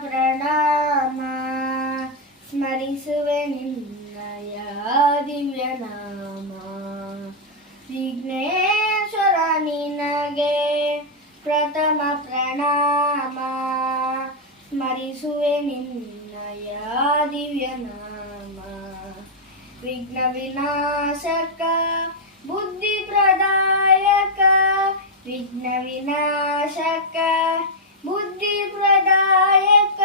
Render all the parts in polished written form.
ಪ್ರಣಾಮ ಸ್ಮರಿಸುವೆ ನಿನ್ನಯ ದಿವ್ಯ ನಾಮ. ವಿಘ್ನೇಶ್ವರ ನಿನಗೆ ಪ್ರಥಮ ಪ್ರಣಾಮ ಸ್ಮರಿಸುವೆ ನಿನ್ನಯ ದಿವ್ಯ ನಾಮ. ವಿಘ್ನ ವಿನಾಶಕ ಬುದ್ಧಿ ಪ್ರದಾಯಕ ವಿಘ್ನ ವಿನಾಶಕ ಬುದ್ಧಿ ಪ್ರದಾಯಕ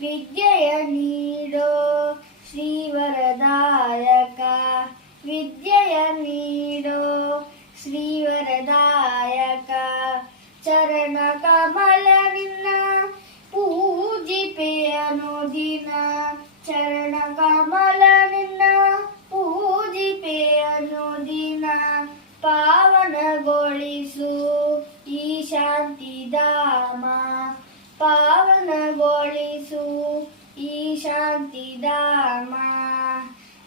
ವಿದ್ಯೆಯ ನೀಡೋ ಶ್ರೀವರದಾಯಕ ವಿದ್ಯೆಯ ನೀಡೋ ಶ್ರೀವರದಾಯಕ. ಚರಣ ಕಮಲ ನಿನ್ನ ಪೂಜಿಪೆ ಅನುದಿನ ಚರಣ ಕಮಲ ನಿನ್ನ ಪೂಜಿಪೆ ಅನುದಿನ. ಪಾವನಗೊಳಿಸು ಈ ಶಾಂತಿಧಾಮ ಪಾವನಗೊಳಿಸು ಈ ಶಾಂತಿಧಾಮ.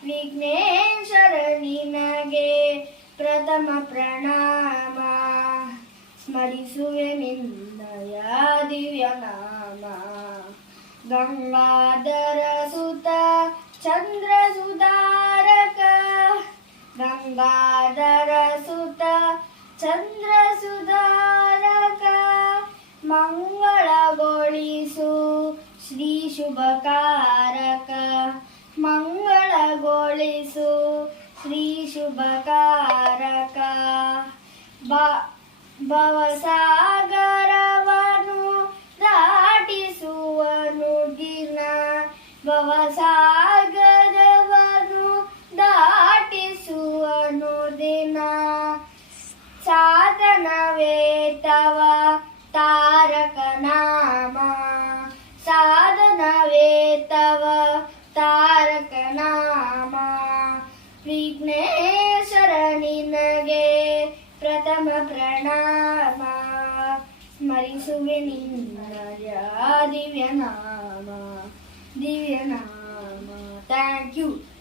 ವಿಘ್ನೇಶ್ವರ ನಿನಗೆ ಪ್ರಥಮ ಪ್ರಣಾಮ ಸ್ಮರಿಸುವೆ ನಿನ್ನಯ ದಿವ್ಯ ನಾಮ. ಗಂಗಾಧರ ಸುತ ಚಂದ್ರ ಸುಧಾರಕ ಗಂಗಾಧರ ಸುತ ಚಂದ್ರ ಸುಧಾರಕ. ಮಂಗಳಗೊಳಿಸು ಶ್ರೀ ಶುಭಕಾರಕ ಮಂಗಳಗೊಳಿಸು ಶ್ರೀ ಶುಭಕಾರಕ. ಭವಸಾಗರವನು ದಾಟಿಸುವನು ದಿನ ಭವಸಾಗರವನು ದಾಟಿಸುವನು ದಿನ. ಸಾಧನವೇ ತವ ತಾರಕ ನಾಮ ಸಾಧನವೇ ತವ ತಾರಕ ನಾಮ. ವಿಘ್ನೇಶ್ವರ ನಿನಗೆ ಪ್ರಥಮ ಪ್ರಣಾಮ ಸ್ಮರಿಸುವೆ ನಿನ್ನಯ ದಿವ್ಯ ನಾಮ ದಿವ್ಯ ನಾಮ. Thank you.